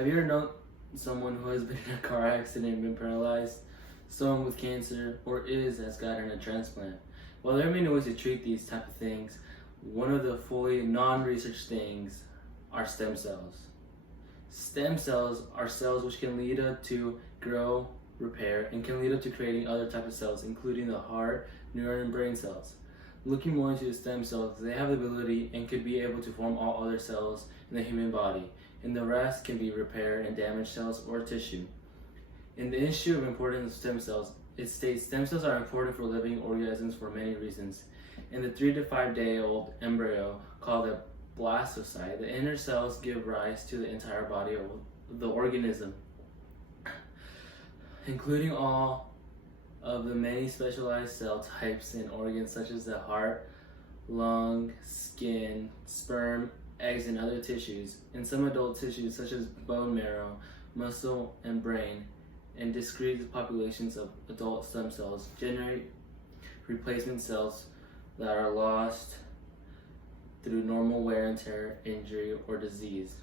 Have you ever known someone who has been in a car accident and been paralyzed, someone with cancer, or has gotten a transplant? While there are many ways to treat these type of things, one of the fully non-research things are stem cells. Stem cells are cells which can lead up to grow, repair, and can lead up to creating other type of cells, including the heart, neuron, and brain cells. Looking more into the stem cells, they have the ability and could be able to form all other cells in the human body, and the rest can be repair and damaged cells or tissue. In the issue of importance of stem cells, it states stem cells are important for living organisms for many reasons. In the 3 to 5 day old embryo called a blastocyte, the inner cells give rise to the entire body of the organism, including all of the many specialized cell types and organs such as the heart, lung, skin, sperm, eggs, and other tissues. In some adult tissues such as bone marrow, muscle, and brain, and discrete populations of adult stem cells generate replacement cells that are lost through normal wear and tear, injury, or disease.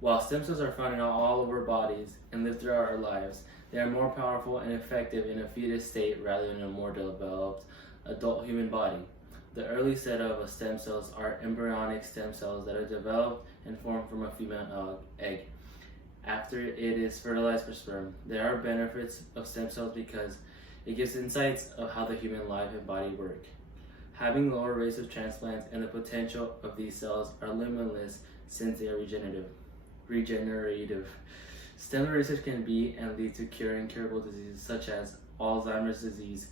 While stem cells are found in all of our bodies and live throughout our lives, they are more powerful and effective in a fetus state rather than a more developed adult human body. The early set of stem cells are embryonic stem cells that are developed and formed from a female egg after it is fertilized for sperm. There are benefits of stem cells because it gives insights of how the human life and body work. Having lower rates of transplants and the potential of these cells are limitless since they are regenerative. Stem research can be and lead to curing curable diseases such as Alzheimer's disease.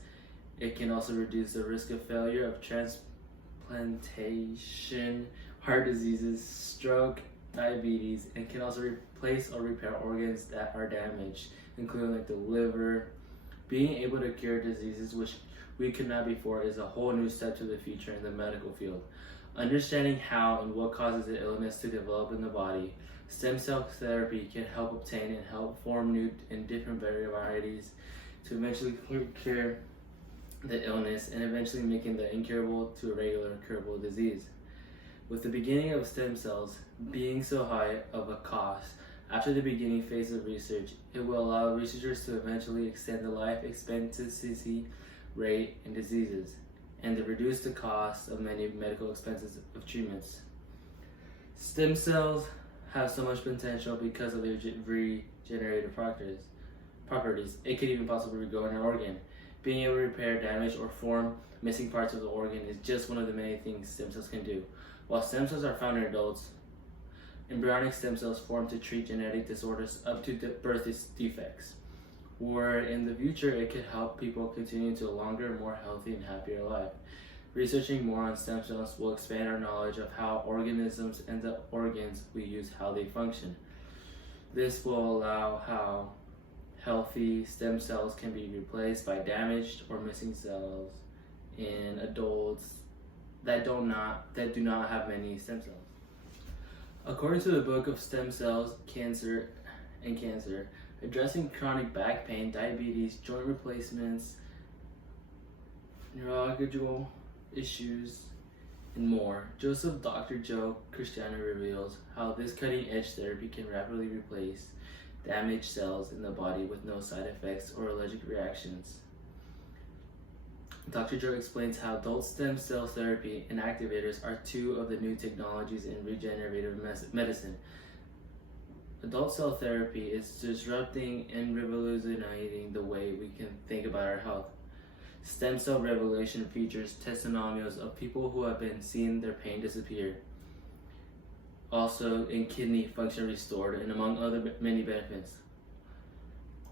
It can also reduce the risk of failure of transplantation, heart diseases, stroke, diabetes, and can also replace or repair organs that are damaged, including like the liver. Being able to cure diseases which we could not before is a whole new step to the future in the medical field. Understanding how and what causes the illness to develop in the body, stem cell therapy can help obtain and help form new and different varieties to eventually cure the illness and eventually making the incurable to a regular curable disease. With the beginning of stem cells being so high of a cost, after the beginning phase of research, it will allow researchers to eventually extend the life expectancy rate in diseases and to reduce the cost of many medical expenses of treatments. Stem cells have so much potential because of their regenerative properties. It could even possibly regrow an organ. Being able to repair damage or form missing parts of the organ is just one of the many things stem cells can do. While stem cells are found in adults, embryonic stem cells form to treat genetic disorders up to birth defects, where in the future it could help people continue to a longer, more healthy, and happier life. Researching more on stem cells will expand our knowledge of how organisms and the organs we use, how they function. This will allow how healthy stem cells can be replaced by damaged or missing cells in adults that do not have many stem cells. According to the book of Stem Cells, Cancer, addressing chronic back pain, diabetes, joint replacements, neurological issues, and more, Joseph Dr. Joe Christiano reveals how this cutting-edge therapy can rapidly replace damaged cells in the body with no side effects or allergic reactions. Dr. Joe explains how adult stem cell therapy and activators are two of the new technologies in regenerative medicine. Adult cell therapy is disrupting and revolutionizing the way we can think about our health. Stem cell revolution features testimonials of people who have been seeing their pain disappear, also in kidney function restored, and among other many benefits.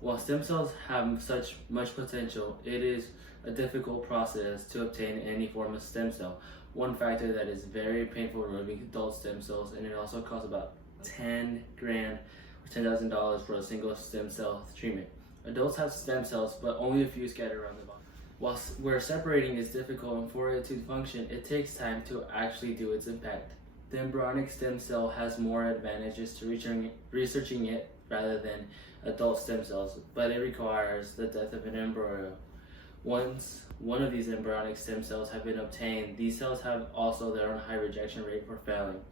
While stem cells have such much potential, it is a difficult process to obtain any form of stem cell. One factor that is very painful removing adult stem cells, and it also costs about $10,000 or $10,000 for a single stem cell treatment. Adults have stem cells, but only a few scattered around the body. While where separating is difficult and for it to function, it takes time to actually do its impact. The embryonic stem cell has more advantages to researching it rather than adult stem cells, but it requires the death of an embryo. Once one of these embryonic stem cells have been obtained, these cells have also their own high rejection rate for failing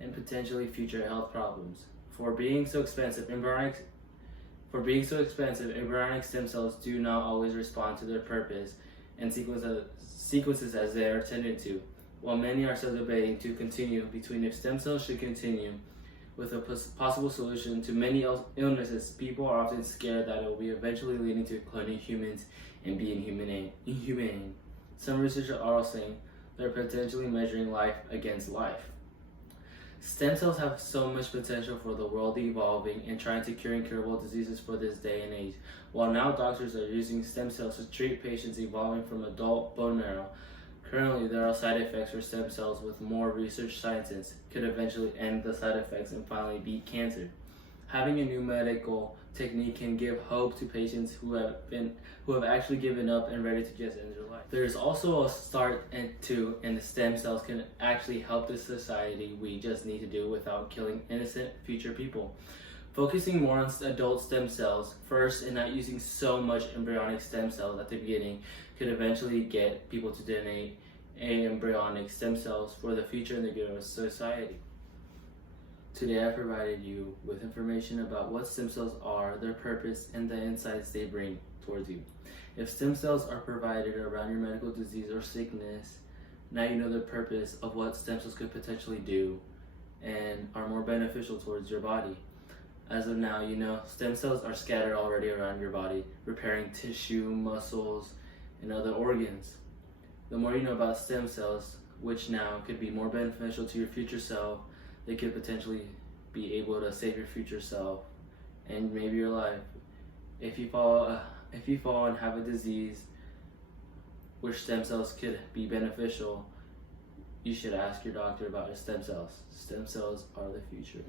and potentially future health problems. For being so expensive, embryonic stem cells do not always respond to their purpose and sequences as they are intended to. While many are still debating to continue between if stem cells should continue with a possible solution to many illnesses, people are often scared that it will be eventually leading to cloning humans and be inhumane. Some researchers are also saying they're potentially measuring life against life. Stem cells have so much potential for the world evolving and trying to cure incurable diseases for this day and age. While now doctors are using stem cells to treat patients evolving from adult bone marrow, currently there are side effects for stem cells. With more research, scientists could eventually end the side effects and finally beat cancer. Having a new medical technique can give hope to patients who have actually given up and ready to just end their life. There is also a start and the stem cells can actually help the society. We just need to do it without killing innocent future people. Focusing more on adult stem cells first and not using so much embryonic stem cells at the beginning could eventually get people to donate embryonic stem cells for the future and the good of society. Today I provided you with information about what stem cells are, their purpose, and the insights they bring towards you. If stem cells are provided around your medical disease or sickness, now you know the purpose of what stem cells could potentially do and are more beneficial towards your body. As of now, you know stem cells are scattered already around your body, repairing tissue, muscles, and other organs. The more you know about stem cells, which now could be more beneficial to your future self, they could potentially be able to save your future self and maybe your life. If you fall and have a disease which stem cells could be beneficial, you should ask your doctor about your stem cells. Stem cells are the future.